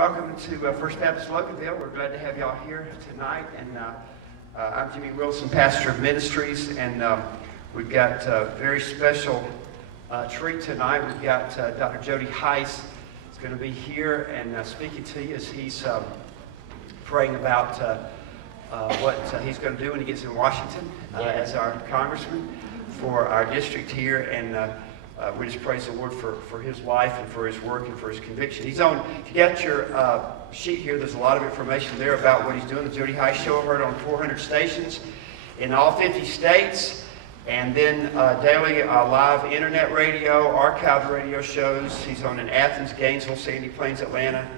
welcome to First Baptist Loganville. We're glad to have y'all here tonight. And I'm Jimmy Wilson, pastor of ministries, and we've got a very special treat tonight. We've got Dr. Jody Hice is going to be here and speaking to you as he's praying about what he's going to do when he gets in Washington as our congressman for our district here. And we just praise the Lord for his life and for his work and for his conviction. He's on, if you got your sheet here, there's a lot of information there about what he's doing. The Jody Hice Show, heard on 400 stations in all 50 states. And then daily live internet radio, archived radio shows. He's on in Athens, Gainesville, Sandy Plains, Atlanta.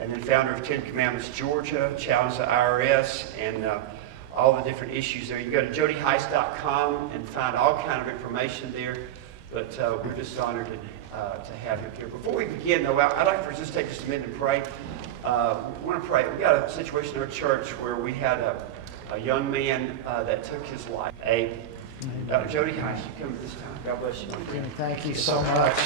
And then founder of 10 Commandments, Georgia, challenge the IRS, and all the different issues there. You can go to jodyhice.com and find all kind of information there. But we're just honored to have him here. Before we begin, though, I'd like for us to take just a minute and pray. We want to pray. We got a situation in our church where we had a young man that took his life. Dr. Jody Hice, you come at this time. God bless you. Thank you so much.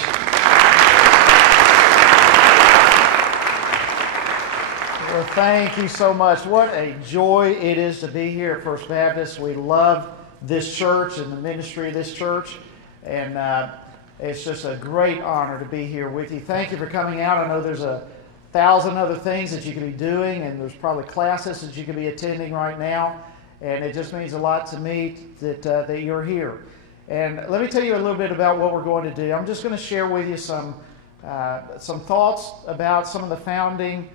Well, thank you so much. What a joy it is to be here at First Baptist. We love this church and the ministry of this church. And it's just a great honor to be here with you. Thank you for coming out. I know there's 1,000 other things that you could be doing, and there's probably classes that you could be attending right now. And it just means a lot to me that you're here. And let me tell you a little bit about what we're going to do. I'm just going to share with you some thoughts about some of the founding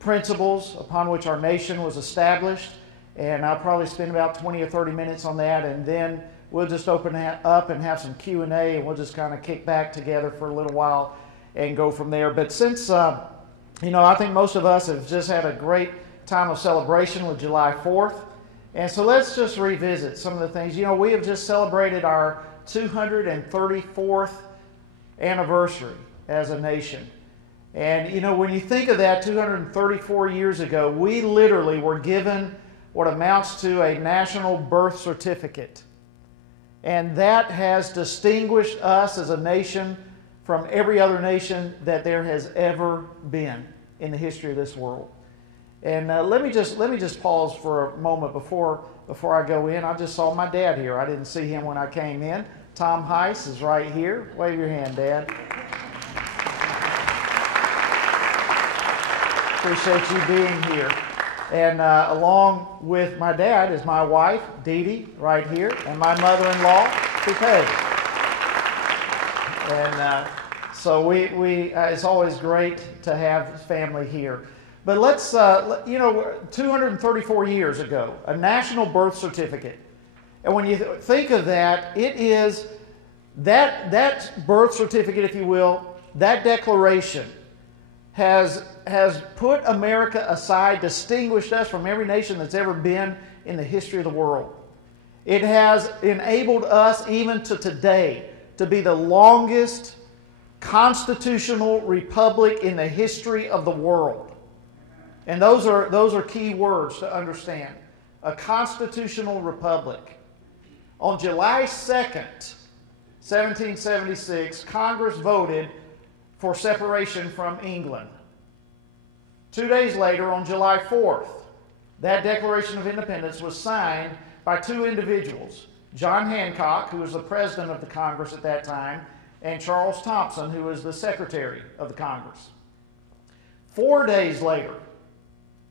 principles upon which our nation was established. And I'll probably spend about 20 or 30 minutes on that, and then we'll just open up and have some Q&A, and we'll just kind of kick back together for a little while and go from there. But since, I think most of us have just had a great time of celebration with July 4th. And so let's just revisit some of the things. We have just celebrated our 234th anniversary as a nation. And, when you think of that, 234 years ago, we literally were given what amounts to a national birth certificate. And that has distinguished us as a nation from every other nation that there has ever been in the history of this world. And let me just pause for a moment before I go in. I just saw my dad here. I didn't see him when I came in. Tom Hice is right here. Wave your hand, Dad. Appreciate you being here. And along with my dad is my wife, Dee Dee, right here, and my mother-in-law, Pete. And so it's always great to have family here. But let's, 234 years ago, a national birth certificate. And when you think of that, it is that birth certificate, if you will, that declaration has put America aside, distinguished us from every nation that's ever been in the history of the world. It has enabled us, even to today, to be the longest constitutional republic in the history of the world. And those are key words to understand. A constitutional republic. On July 2nd, 1776, Congress voted for separation from England. 2 days later, on July 4th, that Declaration of Independence was signed by two individuals, John Hancock, who was the president of the Congress at that time, and Charles Thompson, who was the secretary of the Congress. 4 days later,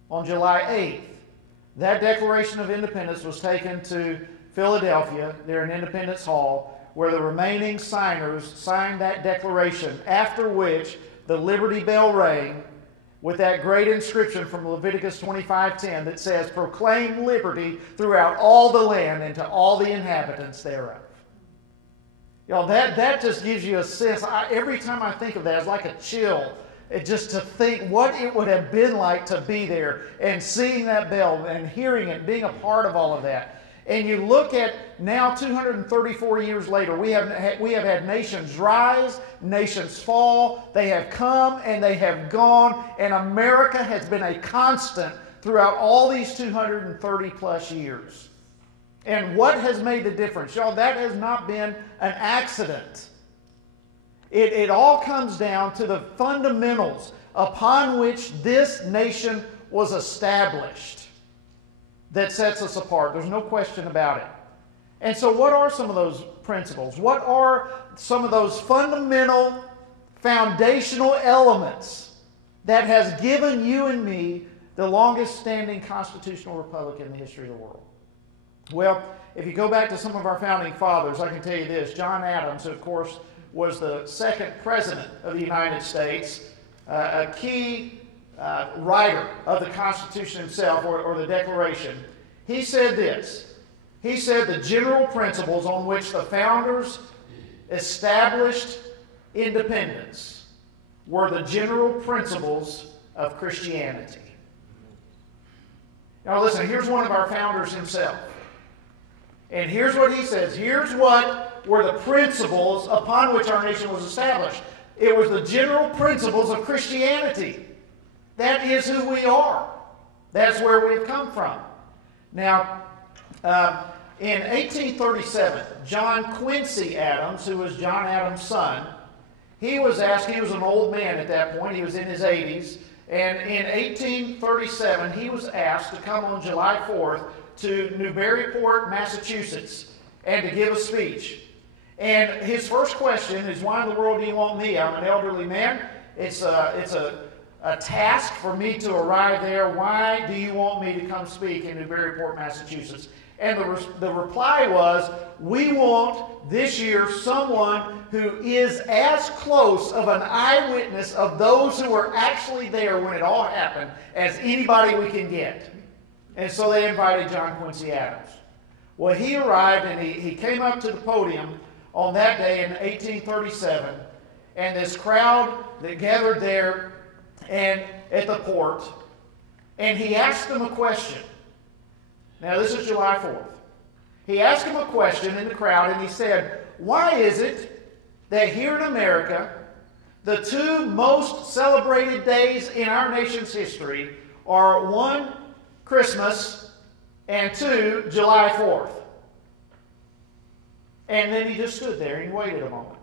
on July 8th, that Declaration of Independence was taken to Philadelphia, there in Independence Hall, where the remaining signers signed that declaration, after which the Liberty Bell rang with that great inscription from Leviticus 25:10 that says, "Proclaim liberty throughout all the land and to all the inhabitants thereof." That just gives you a sense. Every time I think of that, it's like a chill. Just to think what it would have been like to be there and seeing that bell and hearing it, being a part of all of that. And you look at now 234 years later, we have had nations rise, nations fall, they have come and they have gone, and America has been a constant throughout all these 230 plus years. And what has made the difference? Y'all, that has not been an accident. It all comes down to the fundamentals upon which this nation was established that sets us apart. There's no question about it. And so what are some of those principles? What are some of those fundamental, foundational elements that has given you and me the longest standing constitutional republic in the history of the world? Well, if you go back to some of our founding fathers, I can tell you this. John Adams, who of course was the second president of the United States, a key writer of the Constitution himself, or the Declaration, he said this. He said the general principles on which the founders established independence were the general principles of Christianity. Now listen, here's one of our founders himself. And here's what he says. Here's what were the principles upon which our nation was established. It was the general principles of Christianity. That is who we are. That's where we've come from. Now, in 1837, John Quincy Adams, who was John Adams' son, he was asked, he was an old man at that point, he was in his 80s, and in 1837, he was asked to come on July 4th to Newburyport, Massachusetts, and to give a speech. And his first question is, why in the world do you want me? I'm an elderly man. It's a task for me to arrive there. Why do you want me to come speak in Newburyport, Massachusetts? And the reply was, we want this year someone who is as close of an eyewitness of those who were actually there when it all happened as anybody we can get. And so they invited John Quincy Adams. Well, he arrived and he came up to the podium on that day in 1837, and this crowd that gathered there and at the port, and he asked them a question. Now, this is July 4th. He asked him a question in the crowd, and he said, why is it that here in America, the two most celebrated days in our nation's history are, one, Christmas, and two, July 4th? And then he just stood there and he waited a moment.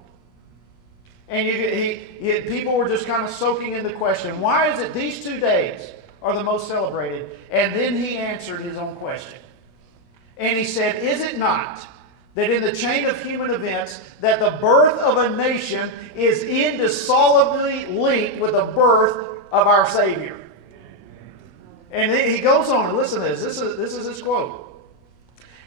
And people were just kind of soaking in the question, why is it these 2 days are the most celebrated? And then he answered his own question. And he said, is it not that in the chain of human events that the birth of a nation is indissolubly linked with the birth of our Savior? And he goes on, and listen to this. This is his quote.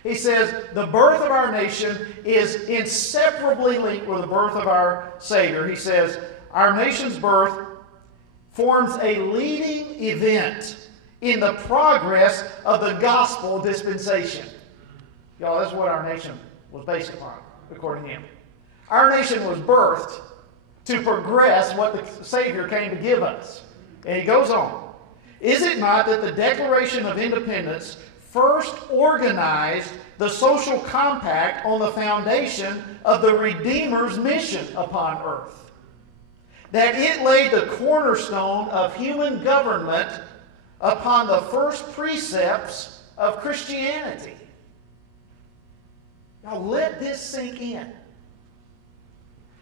He says, the birth of our nation is inseparably linked with the birth of our Savior. He says, our nation's birth forms a leading event in the progress of the gospel dispensation. Y'all, that's what our nation was based upon, according to him. Our nation was birthed to progress what the Savior came to give us. And he goes on. Is it not that the Declaration of Independence first organized the social compact on the foundation of the Redeemer's mission upon earth? That it laid the cornerstone of human government upon the first precepts of Christianity. Now let this sink in.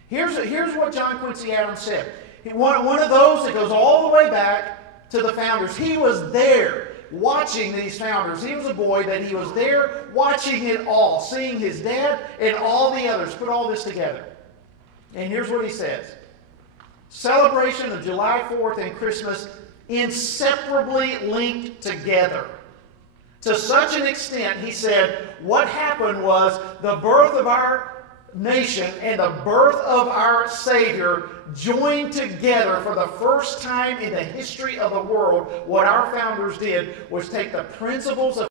Here's what John Quincy Adams said. One of those that goes all the way back to the founders. He was there watching these founders. He was a boy that he was there watching it all, seeing his dad and all the others put all this together. And here's what he says. Celebration of July 4th and Christmas inseparably linked together. To such an extent, he said, what happened was the birth of our nation and the birth of our Savior joined together for the first time in the history of the world. What our founders did was take the principles of